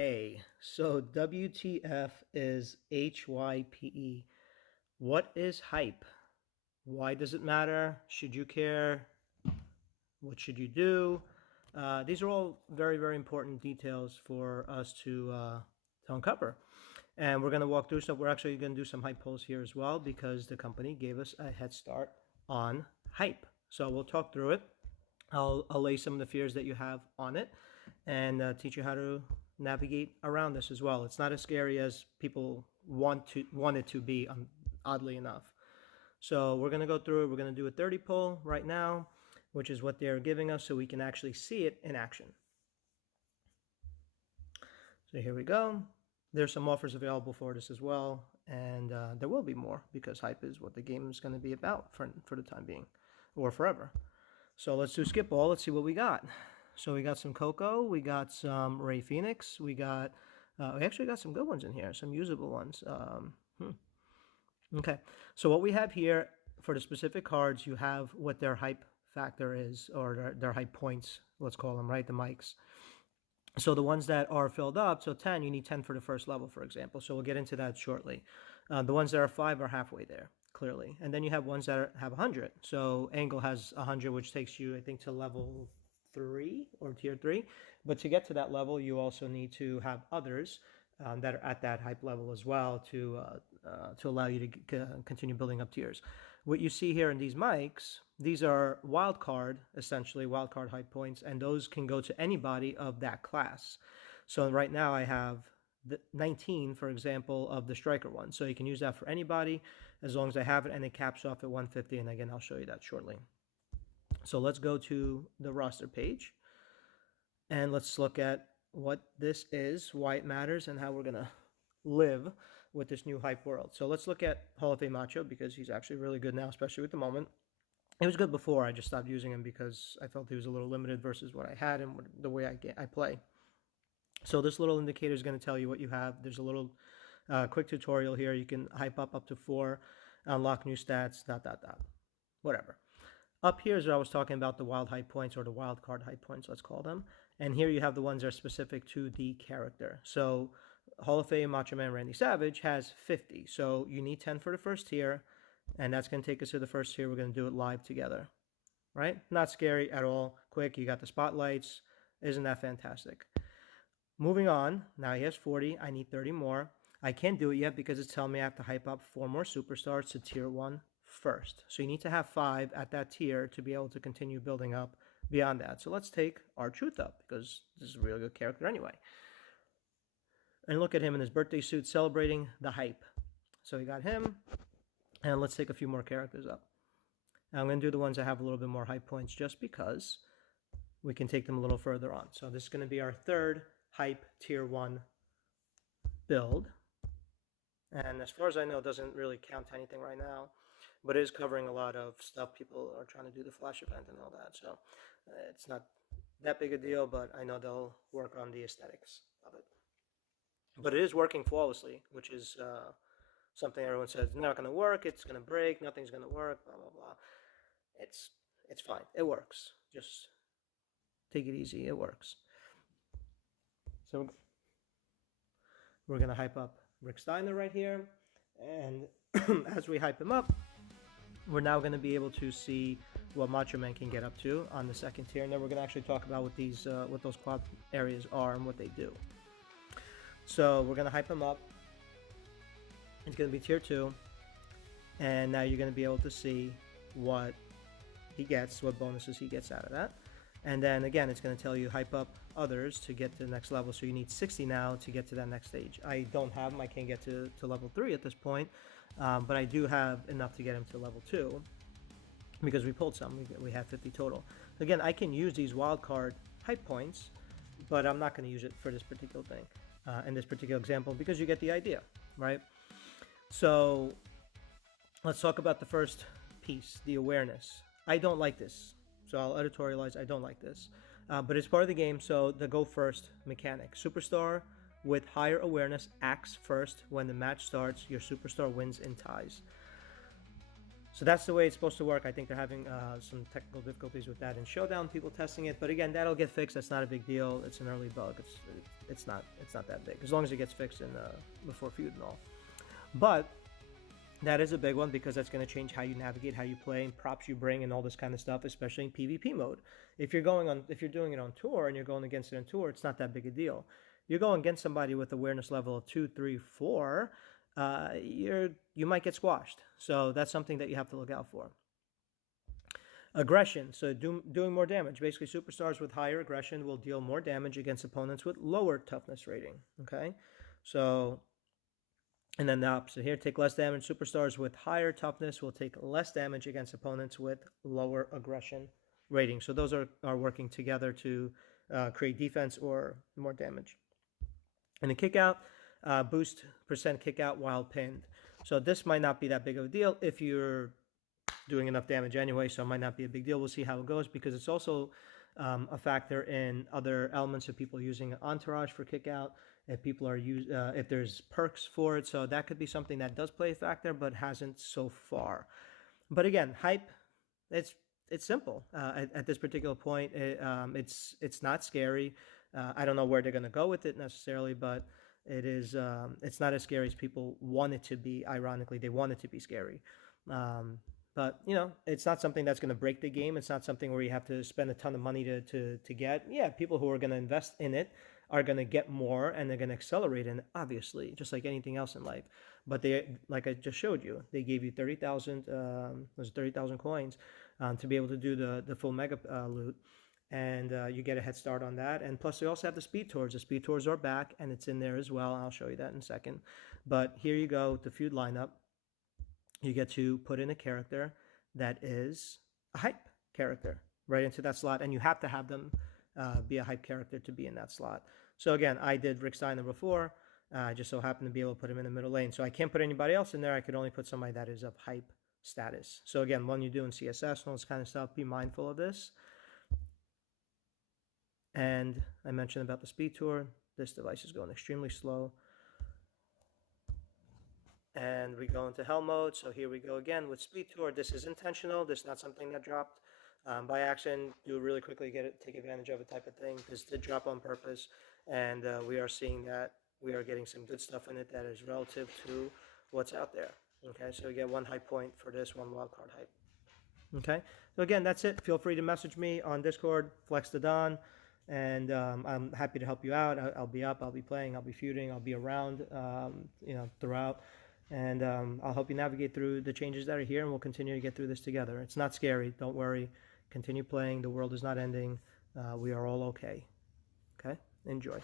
Okay, so WTF is HYPE. What is hype? Why does it matter? Should you care? What should you do? These are all very, very important details for us to uncover. And we're going to walk through stuff. We're actually going to do some hype polls here as well because the company gave us a head start on hype. So we'll talk through it. I'll lay some of the fears that you have on it and teach you how to navigate around this as well. It's not as scary as people want it to be, oddly enough. So we're going to go through it. We're going to do a 30 poll right now, which is what they're giving us so we can actually see it in action. So here we go. There's some offers available for this as well, and there will be more because hype is what the game is going to be about for the time being, or forever. So let's do skip all. Let's see what we got. So we got some Coco, we got some Ray Phoenix, we actually got some good ones in here, some usable ones. Okay, so what we have here for the specific cards, you have what their hype factor is, or their hype points, let's call them, right? The mics. So the ones that are filled up, so 10, you need 10 for the first level, for example. So we'll get into that shortly. The ones that are 5 are halfway there, clearly. And then you have ones that have 100. So Angle has 100, which takes you, I think, to level 3 or tier 3. But to get to that level, you also need to have others that are at that hype level as well to allow you to continue building up tiers. What you see here in these mics, these are wildcard, essentially wildcard hype points, and those can go to anybody of that class. So right now I have the 19, for example, of the striker one. So you can use that for anybody as long as I have it, and it caps off at 150. And again, I'll show you that shortly. So let's go to the roster page and let's look at what this is, why it matters, and how we're going to live with this new hype world. So let's look at Hall of Fame Macho because he's actually really good now, especially with the moment. He was good before. I just stopped using him because I felt he was a little limited versus what I had and the way I play. So this little indicator is going to tell you what you have. There's a little quick tutorial here. You can hype up to 4, unlock new stats, ... Whatever. Up here is what I was talking about, the wild hype points, or the wild card hype points, let's call them. And here you have the ones that are specific to the character. So Hall of Fame Macho Man Randy Savage has 50. So you need 10 for the first tier, and that's going to take us to the first tier. We're going to do it live together, right? Not scary at all. Quick, you got the spotlights. Isn't that fantastic? Moving on, now he has 40. I need 30 more. I can't do it yet because it's telling me I have to hype up 4 more superstars to tier 1 first. So you need to have 5 at that tier to be able to continue building up beyond that. So let's take R-Truth up because this is a really good character anyway. And look at him in his birthday suit celebrating the hype. So we got him. And let's take a few more characters up. Now I'm going to do the ones that have a little bit more hype points just because we can take them a little further on. So this is going to be our third hype tier 1 build. And as far as I know, it doesn't really count to anything right now, but it is covering a lot of stuff. People are trying to do the Flash event and all that, so it's not that big a deal, but I know they'll work on the aesthetics of it. But it is working flawlessly, which is something everyone says, it's not going to work, it's going to break, nothing's going to work, blah, blah, blah. It's fine. It works. Just take it easy. It works. So we're going to hype up Rick Steiner right here, and as we hype him up, we're now going to be able to see what Macho Man can get up to on the second tier, and then we're going to actually talk about what these what those quad areas are and what they do. So we're going to hype him up. It's going to be tier 2, and now you're going to be able to see what he gets, what bonuses he gets out of that. And then again, it's going to tell you hype up others to get to the next level. So you need 60 now to get to that next stage. I don't have them. I can't get to level 3 at this point. But I do have enough to get him to level 2 because we pulled some. We had 50 total. Again, I can use these wildcard hype points, but I'm not going to use it for this particular thing in this particular example because you get the idea, right? So let's talk about the first piece, the awareness. I don't like this. So I'll editorialize, I don't like this. But it's part of the game, so the go first mechanic. Superstar with higher awareness acts first when the match starts. Your superstar wins in ties. So that's the way it's supposed to work. I think they're having some technical difficulties with that in Showdown, people testing it. But again, that'll get fixed. That's not a big deal. It's an early bug. It's not that big, as long as it gets fixed in before Feud and all. But that is a big one, because that's going to change how you navigate, how you play, and props you bring, and all this kind of stuff, especially in PvP mode. If you're doing it on tour and you're going against it on tour, it's not that big a deal. You're going against somebody with awareness level of 2, 3, 4. You might get squashed. So that's something that you have to look out for. Aggression, so doing more damage. Basically, superstars with higher aggression will deal more damage against opponents with lower toughness rating. Okay, so, and then the opposite here, take less damage. Superstars with higher toughness will take less damage against opponents with lower aggression rating. So those are working together to create defense or more damage. And the kick out, boost % kick out while pinned. So this might not be that big of a deal if you're doing enough damage anyway, so it might not be a big deal. We'll see how it goes, because it's also a factor in other elements of people using entourage for kick out, if people are if there's perks for it. So that could be something that does play a factor, but hasn't so far. But again, hype, it's simple at this particular point. It's not scary. I don't know where they're going to go with it necessarily, but it's not as scary as people want it to be. Ironically, they want it to be scary. But, it's not something that's going to break the game. It's not something where you have to spend a ton of money to get. Yeah, people who are going to invest in it are going to get more, and they're going to accelerate in it, obviously, just like anything else in life. But they, like I just showed you, they gave you 30,000 coins to be able to do the full mega loot. And you get a head start on that. And plus, they also have the speed tours. The speed tours are back, and it's in there as well. I'll show you that in a second. But here you go, the Feud lineup. You get to put in a character that is a hype character right into that slot, and you have to have them be a hype character to be in that slot. So again, I did Rick Steiner before. I just so happened to be able to put him in the middle lane. So I can't put anybody else in there. I could only put somebody that is of hype status. So again, when you're doing CSS and all this kind of stuff, be mindful of this. And I mentioned about the speed tour. This device is going extremely slow. And we go into hell mode. So here we go again with speed tour. This is intentional. This is not something that dropped by accident. Do it really quickly, take advantage of it type of thing. This did drop on purpose. And we are seeing that we are getting some good stuff in it that is relative to what's out there. Okay, so you get 1 hype point for this, 1 wildcard hype. Okay, so again, that's it. Feel free to message me on Discord, Flex the Don. And I'm happy to help you out. I'll be up, I'll be playing, I'll be feuding, I'll be around, throughout. And I'll help you navigate through the changes that are here, and we'll continue to get through this together. It's not scary. Don't worry. Continue playing. The world is not ending. We are all okay. Okay? Enjoy.